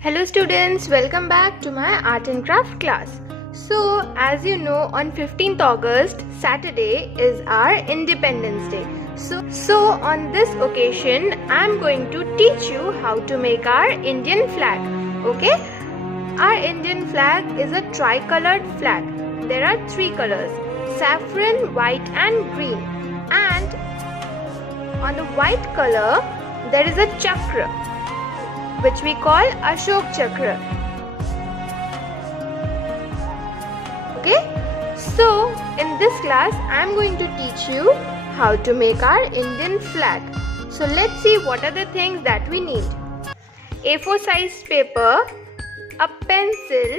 Hello students, welcome back to my art and craft class. So as you know, on 15th August, Saturday is our Independence Day. So on this occasion, I am going to teach you how to make our Indian flag. Okay? Our Indian flag is a tricolored flag. There are three colors: saffron, white and green. And on the white color, there is a chakra, which we call Ashok Chakra. Okay, so in this class I am going to teach you how to make our Indian flag. So let's see what are the things that we need. A4 size paper, a pencil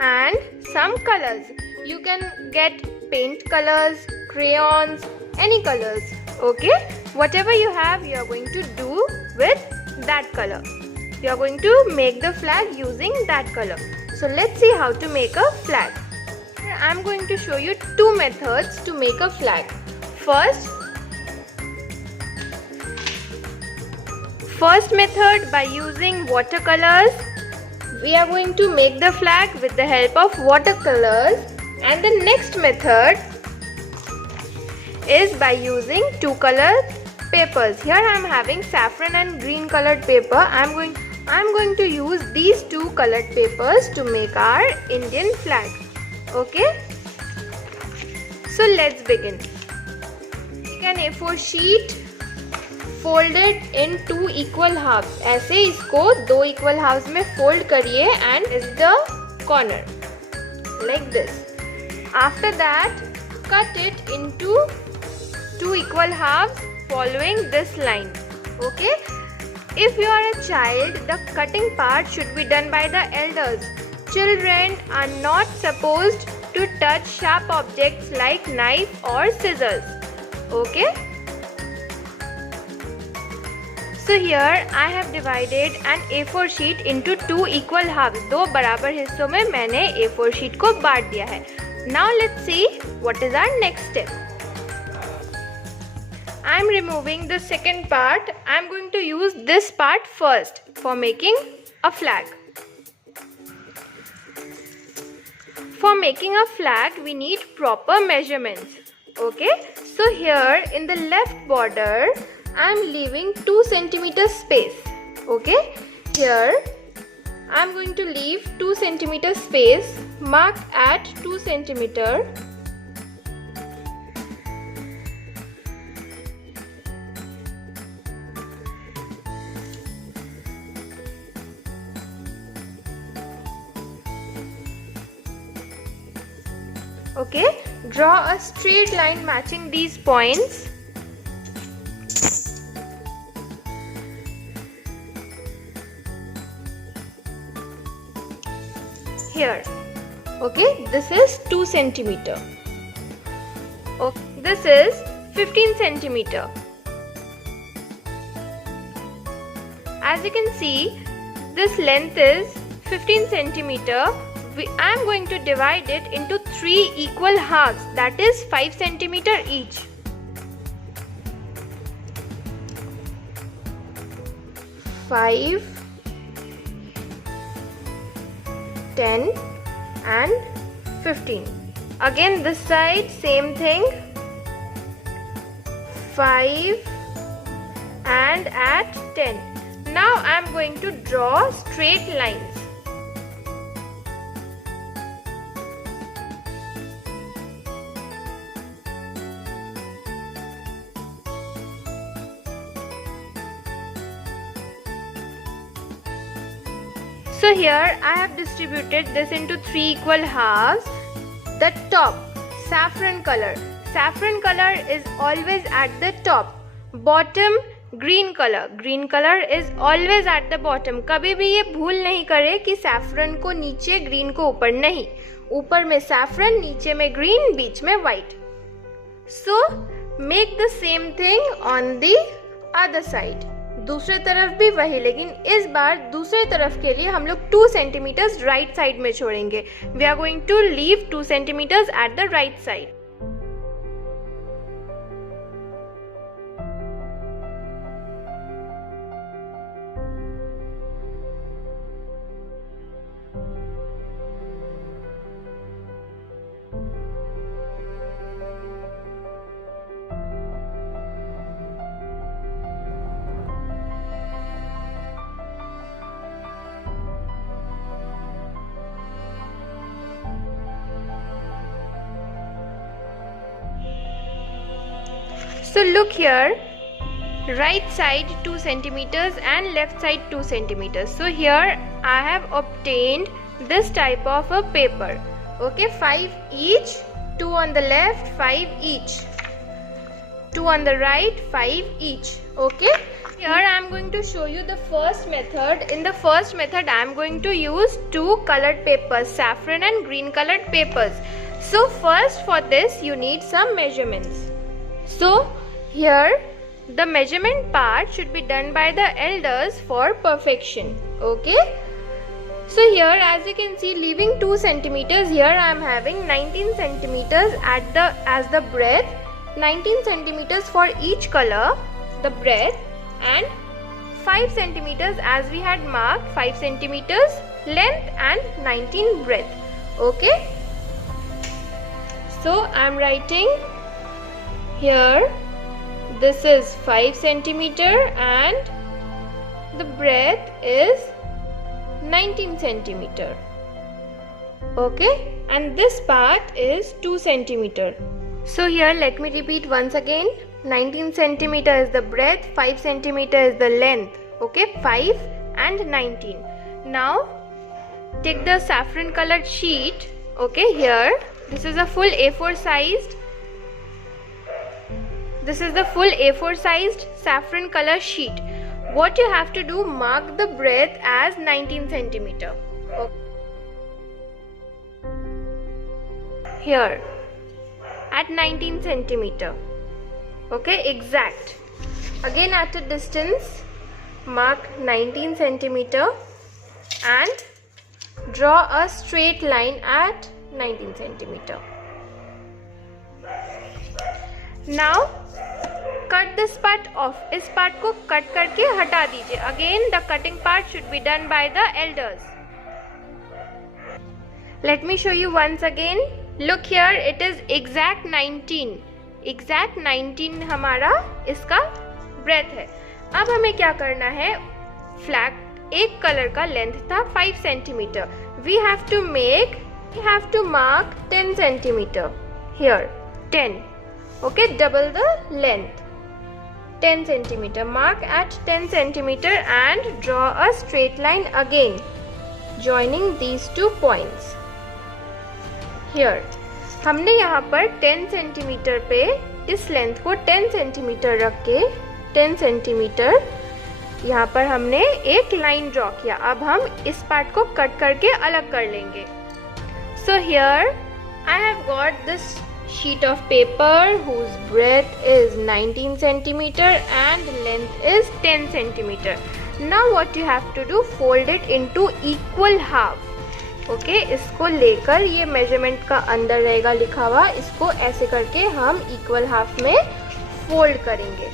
and some colors. You can get paint colors, crayons, any colors. Okay, whatever you have, you are going to do with that color. You are going to make the flag using that color. So let's see how to make a flag. I am going to show you two methods to make a flag. First method, by using watercolors. We are going to make the flag with the help of watercolors. And the next method is by using two colored papers. Here I am having saffron and green colored paper. I am going to use these two colored papers to make our Indian flag. Okay, so let's begin. Take an A4 sheet, fold it in two equal halves. ऐसे इसको दो equal halves में fold करिए and is the corner like this. After that, cut it into two equal halves following this line. Okay, if you are a child, the cutting part should be done by the elders. Children are not supposed to touch sharp objects like knife or scissors. Okay, so here I have divided an A4 sheet into two equal halves. दो बराबर हिस्सों में मैंने A4 sheet को बांट दिया है. Now let's see what is our next step. I am removing the second part. I am going to use this part first for making a flag. For making a flag, we need proper measurements. Okay, so here in the left border, I am leaving 2 cm space. Okay, here I am going to leave 2 cm space. Mark at 2 cm. Okay, draw a straight line matching these points. Here. Okay, this is 2 cm. Okay, this is 15 cm. As you can see, this length is 15 cm. I am going to divide it into 3 equal halves, that is 5 cm each. 5, 10 and 15. Again this side, same thing. 5 and at 10. Now I am going to draw straight lines. So here I have distributed this into 3 equal halves. The top, saffron color. Saffron color is always at the top. Bottom, green color. Green color is always at the bottom. कभी भी ये भूल नहीं करे कि saffron को नीचे, green को ऊपर. नहीं, ऊपर में saffron, नीचे में green, बीच में white. So make the same thing on the other side. दूसरे तरफ भी वही, लेकिन इस बार दूसरे तरफ के लिए हम लोग 2 cm राइट साइड में छोड़ेंगे. We are going to leave 2 cm at the right side. So look here, right side 2 centimeters and left side 2 centimeters. So here I have obtained this type of a paper. Okay, 5 each, 2 on the left, 5 each, 2 on the right, 5 each. Okay, here I am going to show you the first method. In the first method I am going to use 2 colored papers, saffron and green colored papers. So first for this you need some measurements. So here the measurement part should be done by the elders for perfection. Okay, so here as you can see, leaving 2 centimeters, here I am having 19 centimeters as the breadth, 19 centimeters for each color, the breadth, and 5 centimeters as we had marked, 5 centimeters length and 19 breadth. Okay, so I am writing here, this is 5 centimeter and the breadth is 19 centimeter. Okay, and this part is 2 centimeter. So here let me repeat once again, 19 centimeter is the breadth, 5 centimeter is the length. Okay, 5 and 19. Now take the saffron colored sheet. Okay, here this is a full A4 sized. This is the full A4 sized saffron color sheet. What you have to do, mark the breadth as 19 centimeter. Okay. Here at 19 centimeter. Okay, exact. Again at a distance, mark 19 centimeter and draw a straight line at 19 centimeter. Now cut this part off. इस part को cut करके हटा दीजिए. Again the cutting part should be done by the elders. Let me show you once again. Look here, it is exact 19. Exact 19 हमारा इसका breadth है. अब हमें क्या करना है? Flag एक color का length था 5 centimeter. We have to mark 10 centimeter. Here 10. Okay, double the length. 10 centimeter. Mark at 10 centimeter and draw a straight line again, joining these 2 points. Here हमने यहाँ पर 10 centimeter पे इस लेंथ को 10 centimeter रख के 10 centimeter यहाँ पर हमने एक लाइन ड्रॉ किया. अब हम इस पार्ट को कट करके अलग कर लेंगे. So here I have got this sheet of paper whose breadth is 19 centimeter and length is 10 centimeter. Now what you have to do, fold it into equal half. Okay, इसको लेकर ये measurement का अंदर रहेगा लिखा हुआ, इसको ऐसे करके हम equal half में fold करेंगे.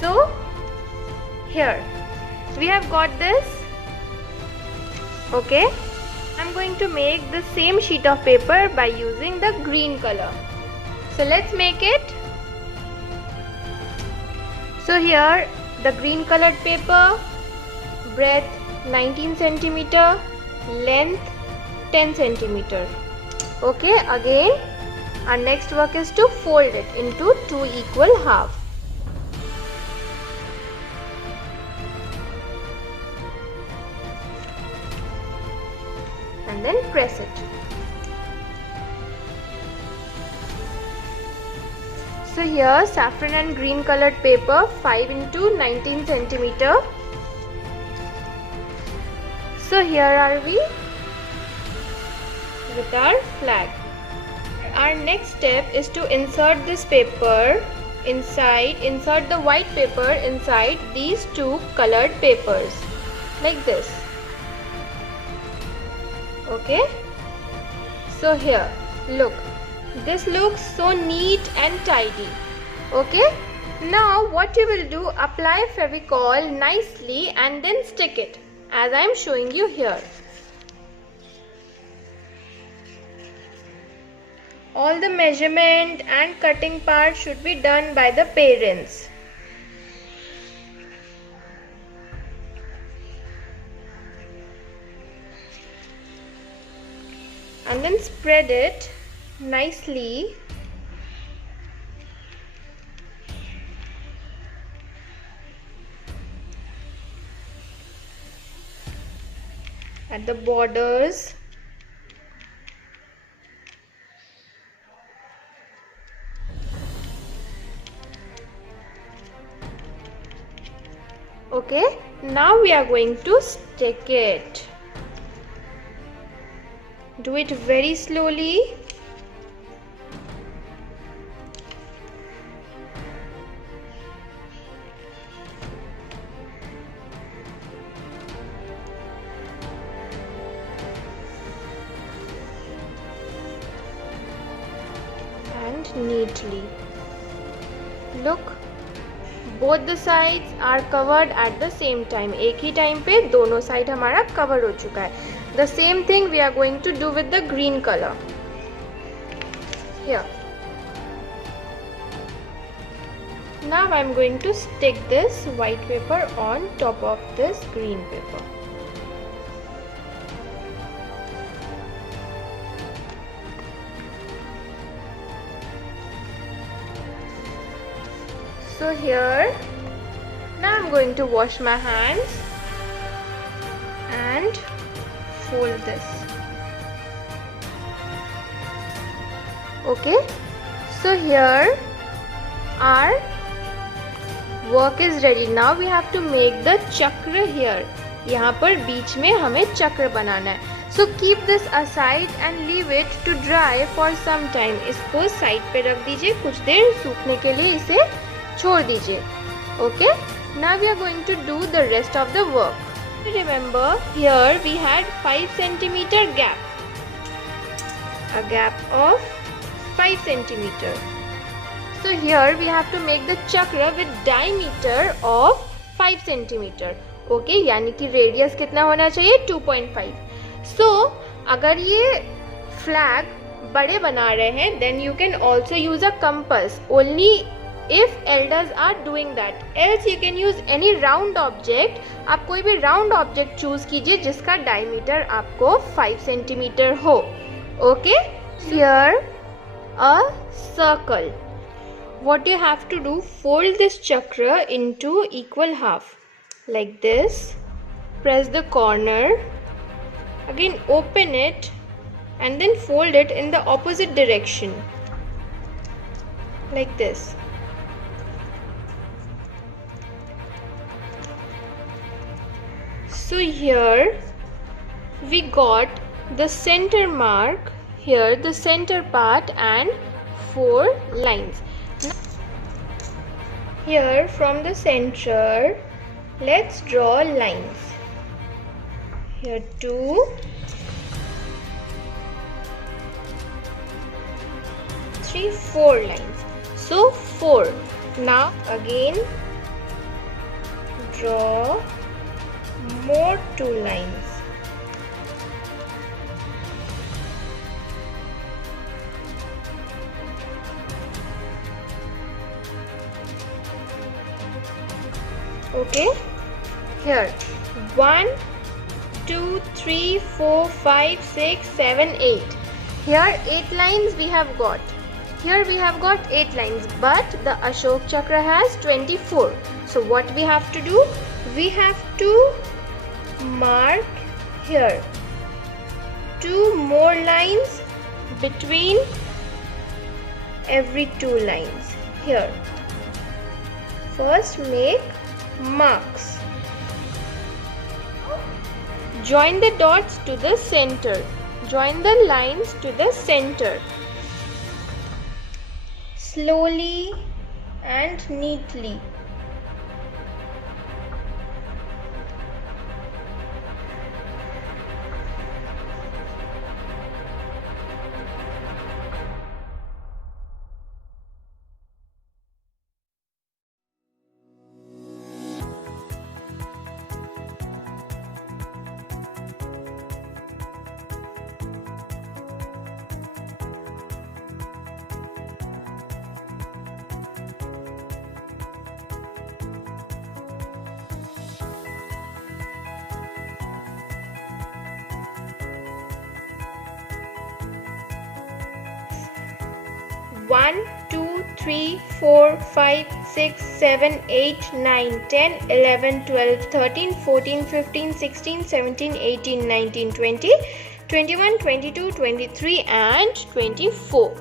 So here we have got this. Okay, I'm going to make the same sheet of paper by using the green color. So let's make it. So here the green colored paper, breadth 19 centimeter, length 10 centimeter. Okay, again our next work is to fold it into 2 equal halves. And then press it. So here saffron and green colored paper 5 into 19 centimeter. So here are we with our flag. Our next step is to insert this paper insert the white paper inside these 2 colored papers like this. Okay, so here look, this looks so neat and tidy. Okay, now what you will do, apply Fevicol nicely and then stick it as I am showing you here. All the measurement and cutting part should be done by the parents. And then spread it nicely at the borders. Okay, now we are going to stick it. Do it very slowly. And neatly. Look, both the sides are covered at the same time. एक ही time पे दोनों side हमारा covered हो चुका है. The same thing we are going to do with the green color. Here. Now I am going to stick this white paper on top of this green paper. So here, now I am going to wash my hands and fold this. Okay, so here our work is ready. Now we have to make the chakra here. यहाँ पर बीच में हमें चक्र बनाना है. So keep this aside and leave it to dry for some time. इसको side पे रख दीजिए, कुछ देर सूखने के लिए इसे छोड़ दीजिए. Okay, now we are going to do the rest of the work. Remember, here we had 5 centimeter gap. A gap of 5 centimeter. So here we have to make the chakra with diameter of 5 centimeter. Okay, यानी कि radius कितना होना चाहिए 2.5. So अगर ये flag बड़े बना रहे हैं, then you can also use a compass. Only if elders are doing that. Else you can use any round object. आप कोई भी round object choose कीजिए जिसका diameter आपको 5 centimeter हो. Okay, here a circle. What you have to do, fold this chakra into equal half like this. Press the corner, again open it and then fold it in the opposite direction like this. So here we got the center mark, here the center part and 4 lines. Now, here from the center, let's draw lines. Here 2, 3, 4 lines. So 4. Now again draw more 2 lines. Okay, here 1, 2, 3, 4, 5, 6, 7, 8. Here 8 lines we have got. Here we have got 8 lines, but the Ashok Chakra has 24. So what we have to do? We have to mark here 2 more lines between every 2 lines. Here, first make marks. Join the dots to the center. Join the lines to the center. Slowly and neatly. 1, 2, 3, 4, 5, 6, 7, 8, 9, 10, 11, 12, 13, 14, 15, 16, 17, 18, 19, 20, 21, 22, 23 and 24.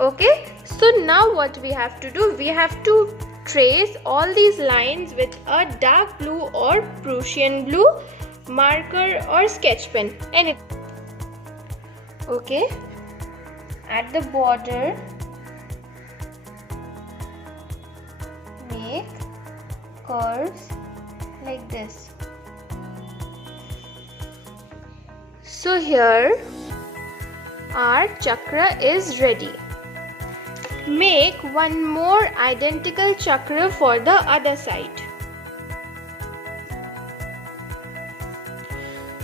Okay, so now what we have to do, we have to trace all these lines with a dark blue or Prussian blue marker or sketch pen, anything. Okay, at the border make curves like this. So here our chakra is ready. Make one more identical chakra for the other side.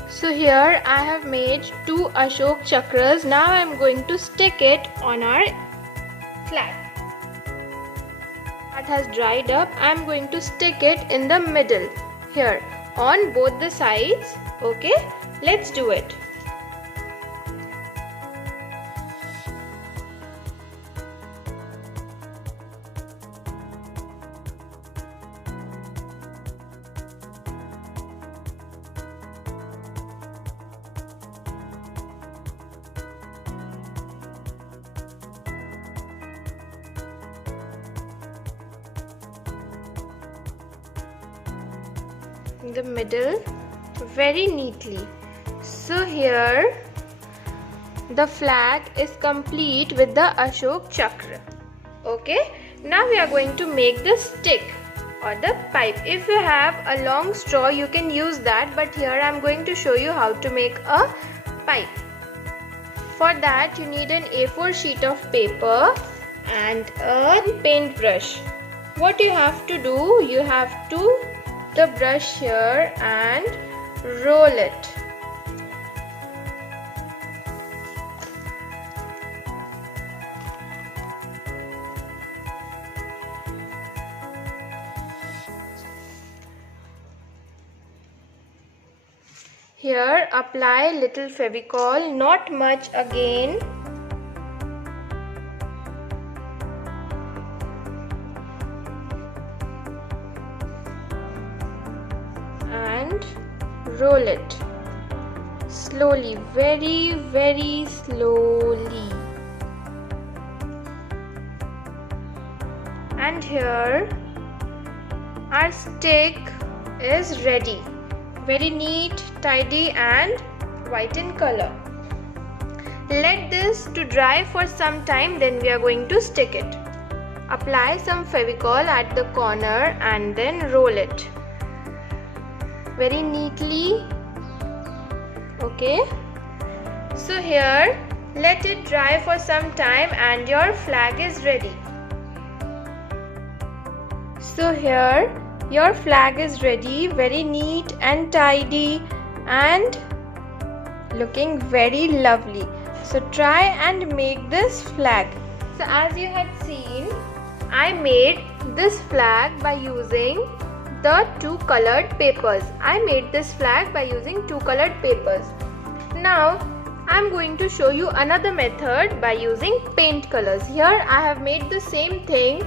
So here I have made 2 Ashok chakras. Now I am going to stick it on our flag. That has dried up. I am going to stick it in the middle here on both the sides. Okay, let's do it. In the middle very neatly. So here the flag is complete with the Ashok chakra. Okay, now we are going to make the stick or the pipe. If you have a long straw you can use that, but here I am going to show you how to make a pipe. For that you need an A4 sheet of paper and a paintbrush. What you have to do, you have to the brush here and roll it. Here apply little Fevicol, not much again. And roll it slowly, very slowly. And here our stick is ready. Very neat, tidy and white in color. Let this to dry for some time, then we are going to stick it. Apply some Fevicol at the corner and then roll it very neatly. Okay, so here let it dry for some time and your flag is ready. So here your flag is ready, very neat and tidy and looking very lovely. So try and make this flag. So as you had seen, I made this flag by using the 2 colored papers. I made this flag by using 2 colored papers. Now I am going to show you another method by using paint colors. Here I have made the same thing.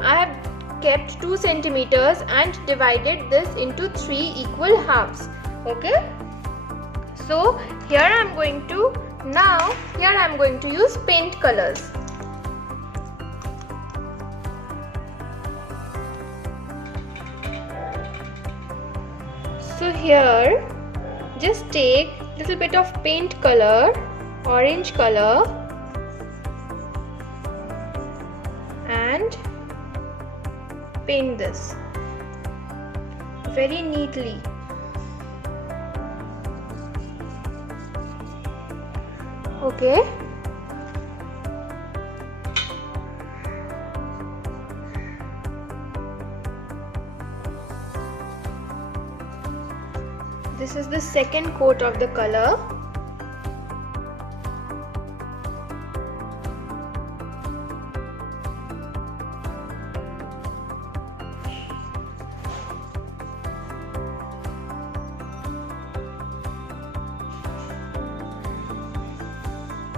I have kept 2 centimeters and divided this into 3 equal halves. Okay, so here I am going to use paint colors. So here just take little bit of paint color, orange color, and paint this very neatly. Okay, this is the second coat of the color.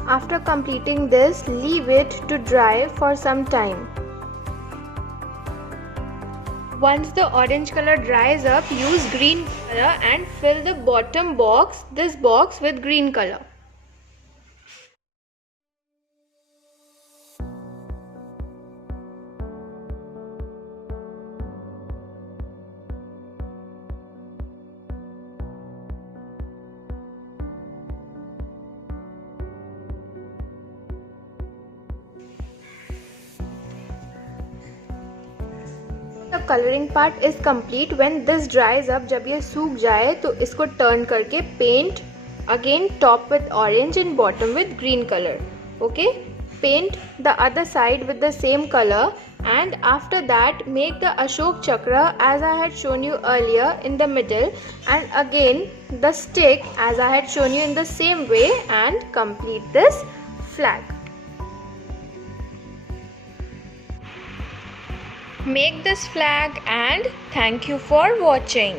After completing this, leave it to dry for some time. Once the orange color dries up, use green color and fill the bottom box, this box, with green color. The coloring part is complete. When this dries up, जब ये सूख जाए तो इसको turn करके paint again top with orange and bottom with green color. Okay, paint the other side with the same color, and after that make the Ashok Chakra as I had shown you earlier in the middle, and again the stick as I had shown you in the same way, and complete this flag. Make this flag, and thank you for watching.